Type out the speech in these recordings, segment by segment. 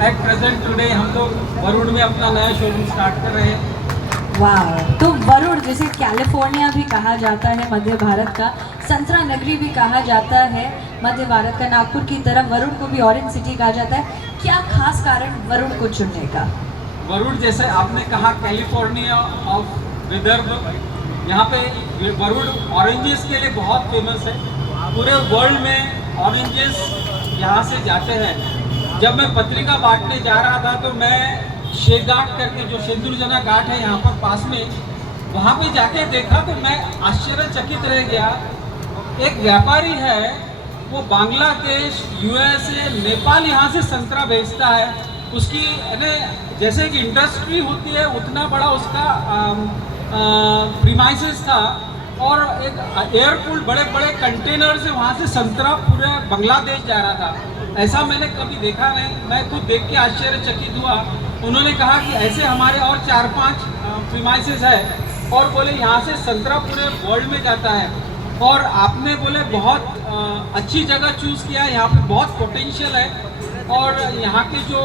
At present today हम लोग वरुण में अपना नया शोरूम स्टार्ट कर रहे हैं। वाह, तो वरुण जिसे कैलिफोर्निया भी कहा जाता है, मध्य भारत का संतरा नगरी भी कहा जाता है, मध्य भारत का नागपुर की तरफ वरुण को भी ऑरेंज सिटी कहा जाता है। क्या खास कारण वरुण को चुनने का? वरुण, जैसे आपने कहा कैलिफोर्निया ऑफ विदर्भ, यहाँ पे वरुण ऑरेंजेस के लिए बहुत फेमस है। पूरे वर्ल्ड में ऑरेंजेस यहाँ से जाते हैं। जब मैं पत्रिका बांटने जा रहा था तो मैं शेघाट करके, जो शेंदुरजना घाट है यहाँ पर पास में, वहाँ पे जाके देखा तो मैं आश्चर्यचकित रह गया। एक व्यापारी है, वो बांग्लादेश, यूएसए, नेपाल यहाँ से संतरा भेजता है। उसकी जैसे कि इंडस्ट्री होती है उतना बड़ा उसका प्रीमाइसेस था, और एक एयरपोर्ट, बड़े बड़े कंटेनर से वहाँ से संतरा पूरे बांग्लादेश जा रहा था। ऐसा मैंने कभी देखा नहीं। मैं खुद देख के आश्चर्यचकित हुआ। उन्होंने कहा कि ऐसे हमारे और 4-5 प्रीमाइसेस है, और बोले यहाँ से संतरा पूरे वर्ल्ड में जाता है। और आपने बोले बहुत अच्छी जगह चूज़ किया है, यहाँ पे बहुत पोटेंशियल है। और यहाँ के जो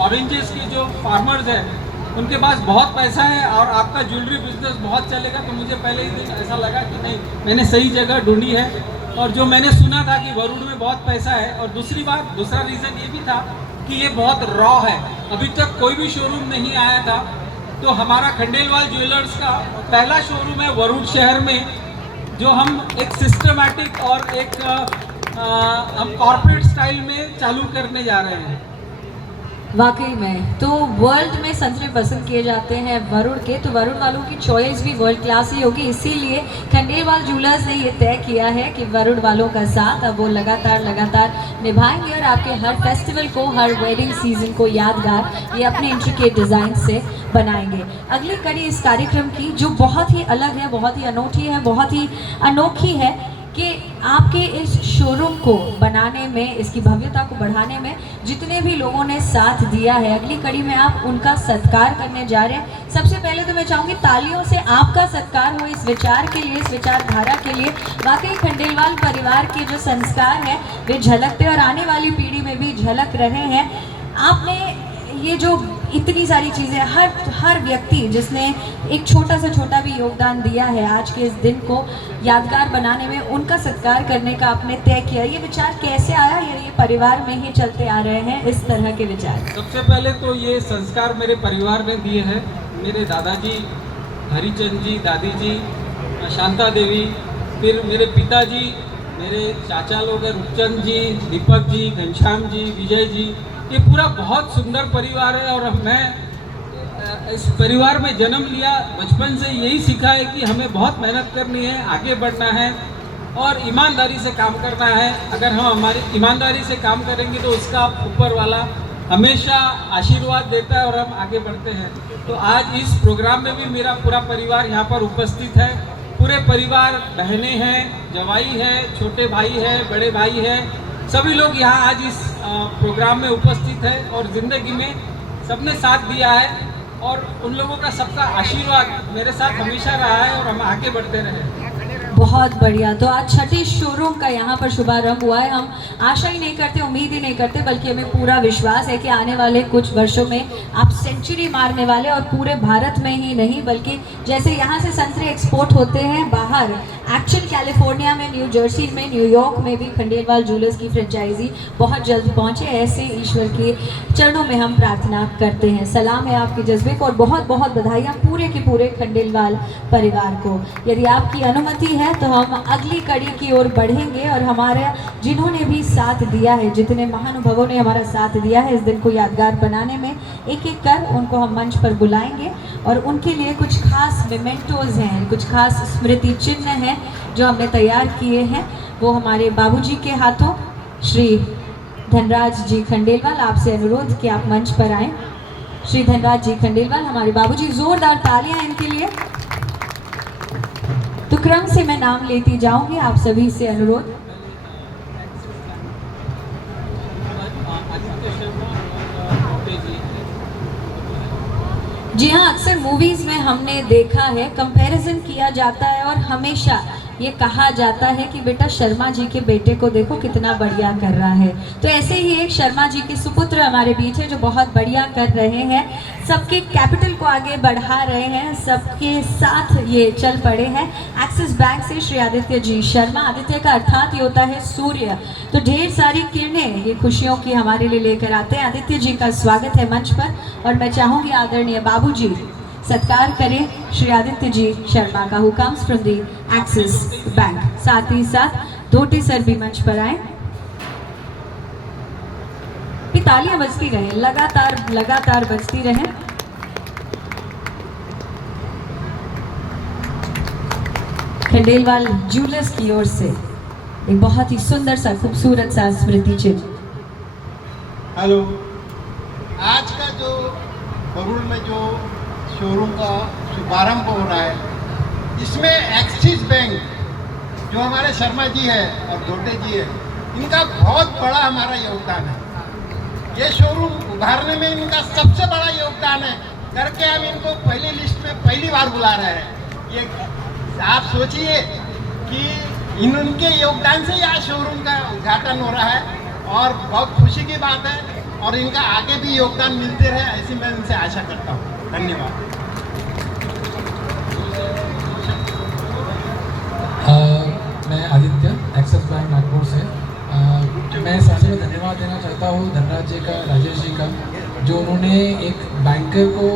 ऑरेंजेस के जो फार्मर्स हैं उनके पास बहुत पैसा है, और आपका ज्वेलरी बिजनेस बहुत चलेगा। तो मुझे पहले ही दिन ऐसा लगा कि नहीं, मैंने सही जगह ढूंढी है। और जो मैंने सुना था कि वरुण में बहुत पैसा है, और दूसरा रीज़न ये भी था कि ये बहुत रॉ है, अभी तक कोई भी शोरूम नहीं आया था। तो हमारा खंडेलवाल ज्वेलर्स का पहला शोरूम है वरुण शहर में, जो हम एक सिस्टमैटिक और एक हम कॉर्पोरेट स्टाइल में चालू करने जा रहे हैं। वाकई में तो वर्ल्ड में संतरे पसंद किए जाते हैं वरुण के, तो वरुण वालों की चॉइस भी वर्ल्ड क्लास ही होगी। इसीलिए खंडेलवाल ज्वेलर्स ने ये तय किया है कि वरुण वालों का साथ अब वो लगातार निभाएंगे, और आपके हर फेस्टिवल को, हर वेडिंग सीजन को यादगार ये अपने इंट्रिकेट डिज़ाइन से बनाएंगे। अगली कड़ी इस कार्यक्रम की जो बहुत ही अलग है, बहुत ही अनूठी है, बहुत ही अनोखी है, कि आपके इस शोरूम को बनाने में, इसकी भव्यता को बढ़ाने में जितने भी लोगों ने साथ दिया है, अगली कड़ी में आप उनका सत्कार करने जा रहे हैं। सबसे पहले तो मैं चाहूँगी तालियों से आपका सत्कार हो इस विचार के लिए, इस विचारधारा के लिए। वाकई खंडेलवाल परिवार के जो संस्कार हैं वे झलकते और आने वाली पीढ़ी में भी झलक रहे हैं। आपने ये जो इतनी सारी चीज़ें, हर व्यक्ति जिसने एक छोटा से छोटा भी योगदान दिया है आज के इस दिन को यादगार बनाने में, उनका सत्कार करने का आपने तय किया। ये विचार कैसे आया? ये परिवार में ही चलते आ रहे हैं इस तरह के विचार? सबसे पहले तो ये संस्कार मेरे परिवार ने दिए हैं। मेरे दादाजी हरिचंद जी, दादी जी शांता देवी, फिर मेरे पिताजी, मेरे चाचा लोग हैं रूपचंद जी, दीपक जी, घनश्याम जी, विजय जी। ये पूरा बहुत सुंदर परिवार है, और मैं इस परिवार में जन्म लिया। बचपन से यही सीखा है कि हमें बहुत मेहनत करनी है, आगे बढ़ना है और ईमानदारी से काम करना है। अगर हम हमारी ईमानदारी से काम करेंगे तो उसका ऊपर वाला हमेशा आशीर्वाद देता है और हम आगे बढ़ते हैं। तो आज इस प्रोग्राम में भी मेरा पूरा परिवार यहाँ पर उपस्थित है। पूरे परिवार, बहनें हैं, जवाई है, छोटे भाई है, बड़े भाई है, सभी लोग यहाँ आज इस प्रोग्राम में उपस्थित है, और ज़िंदगी में सबने साथ दिया है, और उन लोगों का सबका आशीर्वाद मेरे साथ हमेशा रहा है, और हम आगे बढ़ते रहे। बहुत बढ़िया। तो आज छठे शोरूम का यहाँ पर शुभारंभ हुआ है। हम आशा ही नहीं करते, उम्मीद ही नहीं करते, बल्कि हमें पूरा विश्वास है कि आने वाले कुछ वर्षों में आप सेंचुरी मारने वाले, और पूरे भारत में ही नहीं बल्कि जैसे यहाँ से संतरे एक्सपोर्ट होते हैं बाहर, एक्चुअल कैलिफोर्निया में, न्यू जर्सी में, न्यूयॉर्क में भी खंडेलवाल ज्वेलर्स की फ्रेंचाइजी बहुत जल्द पहुँचे, ऐसे ईश्वर के चरणों में हम प्रार्थना करते हैं। सलाम है आपके जज्बे को, और बहुत बहुत बधाइयाँ पूरे के पूरे खंडेलवाल परिवार को। यदि आपकी अनुमति है तो हम अगली कड़ी की ओर बढ़ेंगे, और हमारे जिन्होंने भी साथ दिया है, जितने महानुभावों ने हमारा साथ दिया है इस दिन को यादगार बनाने में, एक एक कर उनको हम मंच पर बुलाएंगे, और उनके लिए कुछ खास मेमेंटोज हैं, कुछ खास स्मृति चिन्ह हैं जो हमने तैयार किए हैं। वो हमारे बाबूजी के हाथों, श्री धनराज जी खंडेलवाल, आपसे अनुरोध कि आप मंच पर आएँ। श्री धनराज जी खंडेलवाल, हमारे बाबूजी, जोरदार तालियां इनके लिए। तो क्रम से मैं नाम लेती जाऊंगी, आप सभी से अनुरोध। जी हाँ, अक्सर मूवीज़ में हमने देखा है, कंपैरिजन किया जाता है, और हमेशा ये कहा जाता है कि बेटा शर्मा जी के बेटे को देखो कितना बढ़िया कर रहा है। तो ऐसे ही एक शर्मा जी के सुपुत्र हमारे बीच है जो बहुत बढ़िया कर रहे हैं, सबके कैपिटल को आगे बढ़ा रहे हैं, सबके साथ ये चल पड़े हैं। एक्सिस बैंक से श्री आदित्य जी शर्मा, आदित्य का अर्थात ये होता है सूर्य, तो ढेर सारी किरणें ये खुशियों की हमारे लिए लेकर आते हैं। आदित्य जी का स्वागत है मंच पर और मैं चाहूँगी आदरणीय बाबूजी सत्कार करें श्री आदित्य जी शर्मा का। Who comes from the axis bank. साथ ही साथ धोटे सर भी मंच पर आए। तालियां बजती रहे, लगातार बजती रहे। खंडेलवाल ज्वेलर्स की ओर से एक बहुत ही सुंदर सा खूबसूरत सा स्मृति चिन्ह। हेलो, आज का जो वरुण में जो शोरूम का शुभारंभ हो रहा है, इसमें एक्सिस बैंक जो हमारे शर्मा जी है और धोटे जी है, इनका बहुत बड़ा हमारा योगदान है। ये शोरूम उभारने में इनका सबसे बड़ा योगदान है, करके हम इनको पहली लिस्ट में पहली बार बुला रहे हैं। ये आप सोचिए कि इनके योगदान से यह शोरूम का उद्घाटन हो रहा है और बहुत खुशी की बात है और इनका आगे भी योगदान मिलते रहे, ऐसी मैं इनसे आशा करता हूँ। धन्यवाद। मैं आदित्य एक्सिस बैंक नागपुर से। मैं सबसे पहले धन्यवाद देना चाहता हूँ धनराज जी का, राजेश जी का, जो उन्होंने एक बैंकर को,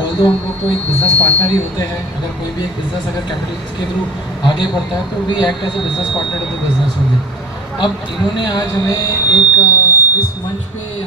ऑल्दो हम लोग तो एक बिजनेस पार्टनर ही होते हैं, अगर कोई भी एक बिजनेस अगर कैपिटल के थ्रू आगे बढ़ता है तो we act as a business partner to the business only. अब इन्होंने आज हमें एक इस मंच पे